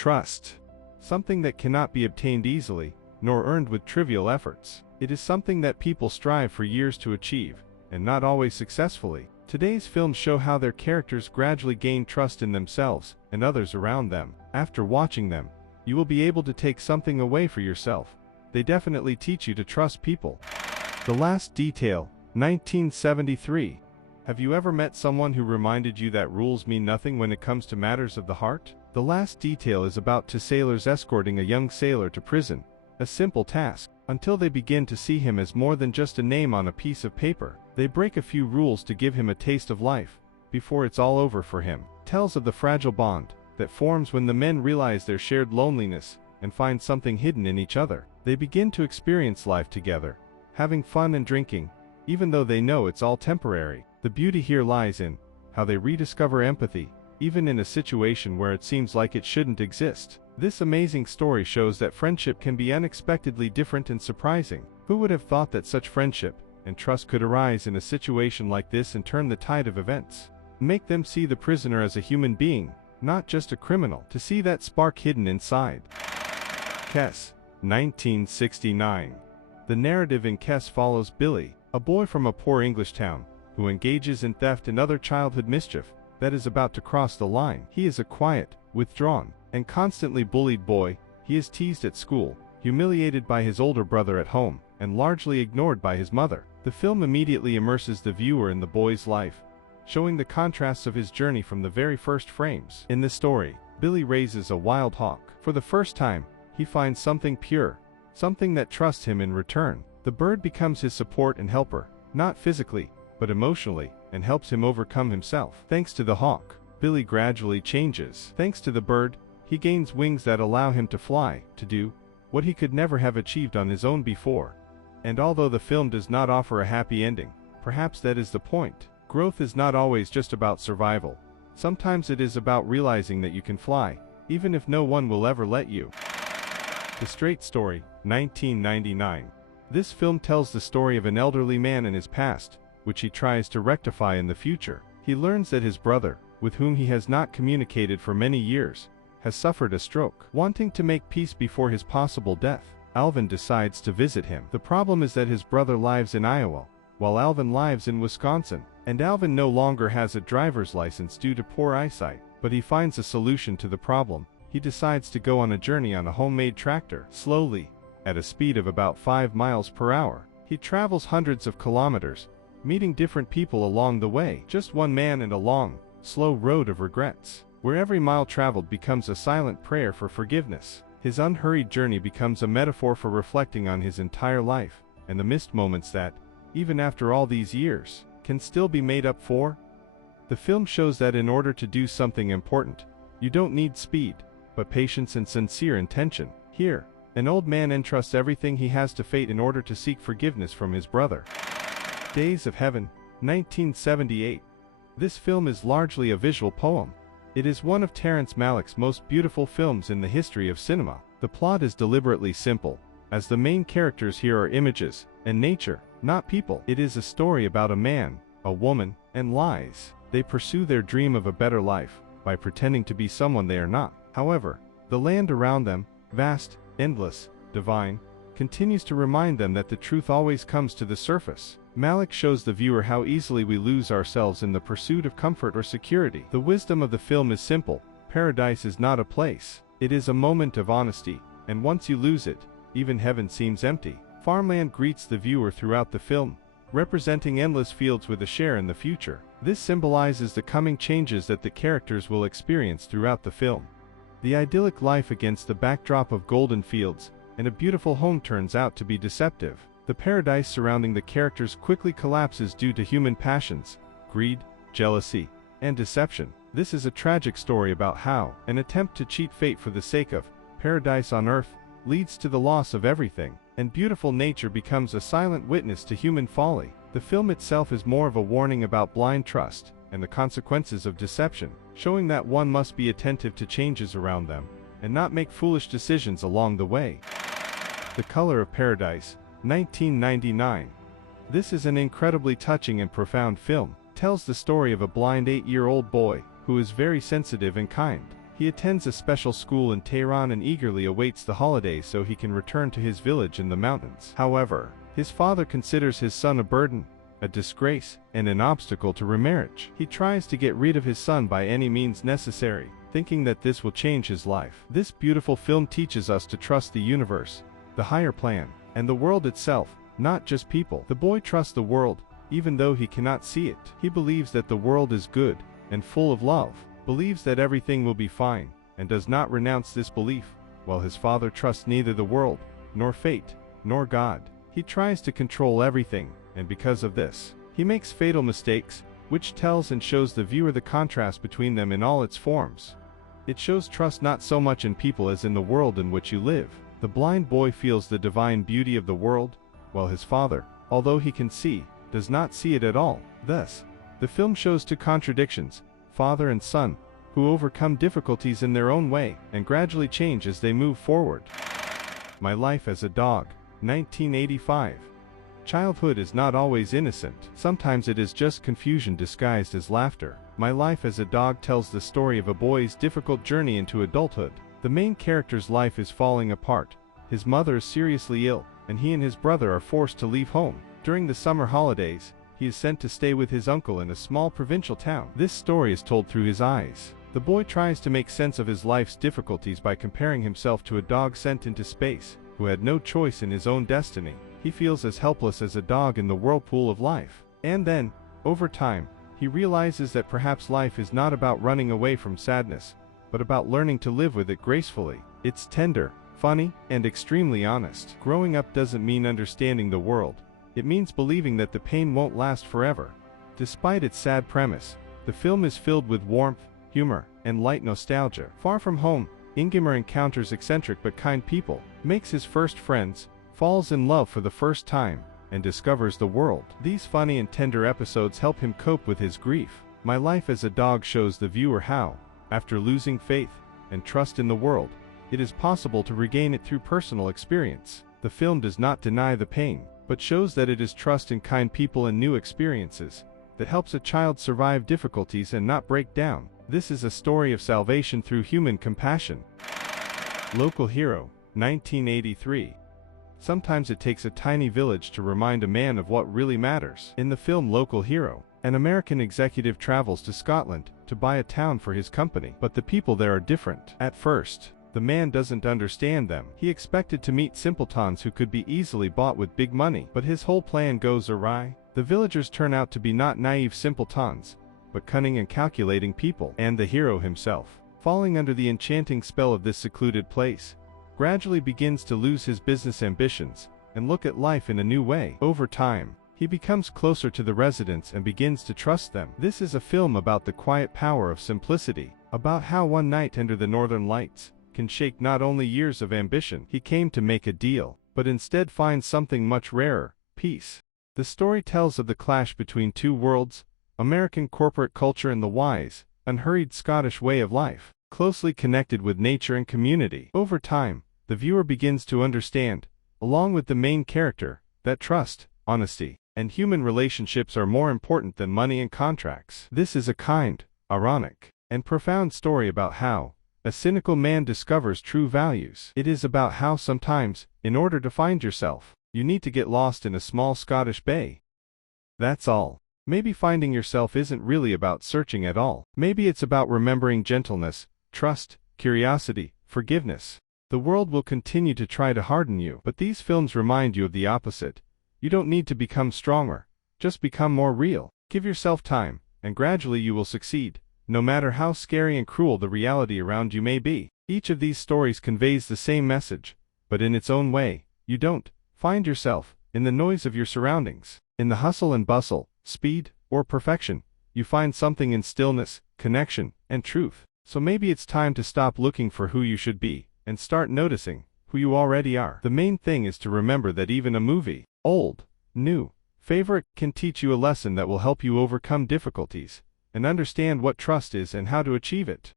Trust. Something that cannot be obtained easily, nor earned with trivial efforts. It is something that people strive for years to achieve, and not always successfully. Today's films show how their characters gradually gain trust in themselves and others around them. After watching them, you will be able to take something away for yourself. They definitely teach you to trust people. The Last Detail, 1973. Have you ever met someone who reminded you that rules mean nothing when it comes to matters of the heart? The Last Detail is about two sailors escorting a young sailor to prison, a simple task, until they begin to see him as more than just a name on a piece of paper. They break a few rules to give him a taste of life, before it's all over for him. Tells of the fragile bond that forms when the men realize their shared loneliness and find something hidden in each other. They begin to experience life together, having fun and drinking, even though they know it's all temporary. The beauty here lies in how they rediscover empathy, even in a situation where it seems like it shouldn't exist. This amazing story shows that friendship can be unexpectedly different and surprising. Who would have thought that such friendship and trust could arise in a situation like this and turn the tide of events? Make them see the prisoner as a human being, not just a criminal. To see that spark hidden inside. Kess, 1969. The narrative in Kess follows Billy, a boy from a poor English town, who engages in theft and other childhood mischief that is about to cross the line. He is a quiet, withdrawn, and constantly bullied boy. He is teased at school, humiliated by his older brother at home, and largely ignored by his mother. The film immediately immerses the viewer in the boy's life, showing the contrasts of his journey from the very first frames. In the story, Billy raises a wild hawk. For the first time, he finds something pure, something that trusts him in return. The bird becomes his support and helper, not physically, but emotionally, and helps him overcome himself. Thanks to the hawk, Billy gradually changes. Thanks to the bird, he gains wings that allow him to fly, to do what he could never have achieved on his own before. And although the film does not offer a happy ending, perhaps that is the point. Growth is not always just about survival. Sometimes it is about realizing that you can fly, even if no one will ever let you. The Straight Story, 1999. This film tells the story of an elderly man and his past, which he tries to rectify in the future. He learns that his brother, with whom he has not communicated for many years, has suffered a stroke. Wanting to make peace before his possible death, Alvin decides to visit him. The problem is that his brother lives in Iowa, while Alvin lives in Wisconsin, and Alvin no longer has a driver's license due to poor eyesight. But he finds a solution to the problem. He decides to go on a journey on a homemade tractor. Slowly, at a speed of about 5 miles per hour, he travels hundreds of kilometers, meeting different people along the way. Just one man and a long, slow road of regrets, where every mile traveled becomes a silent prayer for forgiveness. His unhurried journey becomes a metaphor for reflecting on his entire life, and the missed moments that, even after all these years, can still be made up for. The film shows that in order to do something important, you don't need speed, but patience and sincere intention. Here, an old man entrusts everything he has to fate in order to seek forgiveness from his brother. Days of Heaven, 1978. This film is largely a visual poem. It is one of Terrence Malick's most beautiful films in the history of cinema. The plot is deliberately simple, as the main characters here are images and nature, not people. It is a story about a man, a woman, and lies. They pursue their dream of a better life by pretending to be someone they are not. However, the land around them, vast, endless, divine, continues to remind them that the truth always comes to the surface. Malick shows the viewer how easily we lose ourselves in the pursuit of comfort or security. The wisdom of the film is simple. Paradise is not a place. It is a moment of honesty, and once you lose it, even heaven seems empty. Farmland greets the viewer throughout the film, representing endless fields with a share in the future. This symbolizes the coming changes that the characters will experience throughout the film. The idyllic life against the backdrop of golden fields and a beautiful home turns out to be deceptive. The paradise surrounding the characters quickly collapses due to human passions, greed, jealousy, and deception. This is a tragic story about how an attempt to cheat fate for the sake of paradise on earth leads to the loss of everything, and beautiful nature becomes a silent witness to human folly. The film itself is more of a warning about blind trust and the consequences of deception, showing that one must be attentive to changes around them and not make foolish decisions along the way. The Color of Paradise, 1999. This is an incredibly touching and profound film. Tells the story of a blind 8-year-old boy who is very sensitive and kind. He attends a special school in Tehran and eagerly awaits the holidays so he can return to his village in the mountains. However, his father considers his son a burden, a disgrace, and an obstacle to remarriage. He tries to get rid of his son by any means necessary, thinking that this will change his life. This beautiful film teaches us to trust the universe, the higher plan, and the world itself, not just people. The boy trusts the world, even though he cannot see it. He believes that the world is good and full of love, believes that everything will be fine, and does not renounce this belief, while his father trusts neither the world, nor fate, nor God. He tries to control everything, and because of this, he makes fatal mistakes, which tells and shows the viewer the contrast between them in all its forms. It shows trust not so much in people as in the world in which you live. The blind boy feels the divine beauty of the world, while his father, although he can see, does not see it at all. Thus, the film shows two contradictions, father and son, who overcome difficulties in their own way and gradually change as they move forward. My Life as a Dog, 1985. Childhood is not always innocent. Sometimes it is just confusion disguised as laughter. My Life as a Dog tells the story of a boy's difficult journey into adulthood. The main character's life is falling apart. His mother is seriously ill, and he and his brother are forced to leave home. During the summer holidays, he is sent to stay with his uncle in a small provincial town. This story is told through his eyes. The boy tries to make sense of his life's difficulties by comparing himself to a dog sent into space, who had no choice in his own destiny. He feels as helpless as a dog in the whirlpool of life. And then, over time, he realizes that perhaps life is not about running away from sadness, but about learning to live with it gracefully. It's tender, funny, and extremely honest. Growing up doesn't mean understanding the world. It means believing that the pain won't last forever. Despite its sad premise, the film is filled with warmth, humor, and light nostalgia. Far from home, Ingimar encounters eccentric but kind people, makes his first friends, falls in love for the first time, and discovers the world. These funny and tender episodes help him cope with his grief. My Life as a Dog shows the viewer how, after losing faith and trust in the world, it is possible to regain it through personal experience. The film does not deny the pain, but shows that it is trust in kind people and new experiences that helps a child survive difficulties and not break down. This is a story of salvation through human compassion. Local Hero, 1983. Sometimes it takes a tiny village to remind a man of what really matters. In the film Local Hero, an American executive travels to Scotland to buy a town for his company, but the people there are different. At first, the man doesn't understand them. He expected to meet simpletons who could be easily bought with big money, but his whole plan goes awry. The villagers turn out to be not naive simpletons, but cunning and calculating people. And the hero himself, falling under the enchanting spell of this secluded place, gradually begins to lose his business ambitions and look at life in a new way. Over time, he becomes closer to the residents and begins to trust them. This is a film about the quiet power of simplicity, about how one night under the northern lights can shake not only years of ambition. He came to make a deal, but instead finds something much rarer, peace. The story tells of the clash between two worlds, American corporate culture and the wise, unhurried Scottish way of life, closely connected with nature and community. Over time, the viewer begins to understand, along with the main character, that trust, honesty, and human relationships are more important than money and contracts. This is a kind, ironic, and profound story about how a cynical man discovers true values. It is about how sometimes, in order to find yourself, you need to get lost in a small Scottish bay. That's all. Maybe finding yourself isn't really about searching at all. Maybe it's about remembering gentleness, trust, curiosity, forgiveness. The world will continue to try to harden you, but these films remind you of the opposite. You don't need to become stronger, just become more real. Give yourself time, and gradually you will succeed, no matter how scary and cruel the reality around you may be. Each of these stories conveys the same message, but in its own way. You don't find yourself in the noise of your surroundings, in the hustle and bustle, speed, or perfection. You find something in stillness, connection, and truth. So maybe it's time to stop looking for who you should be, and start noticing who you already are. The main thing is to remember that even a movie, old, new, favorite, can teach you a lesson that will help you overcome difficulties and understand what trust is and how to achieve it.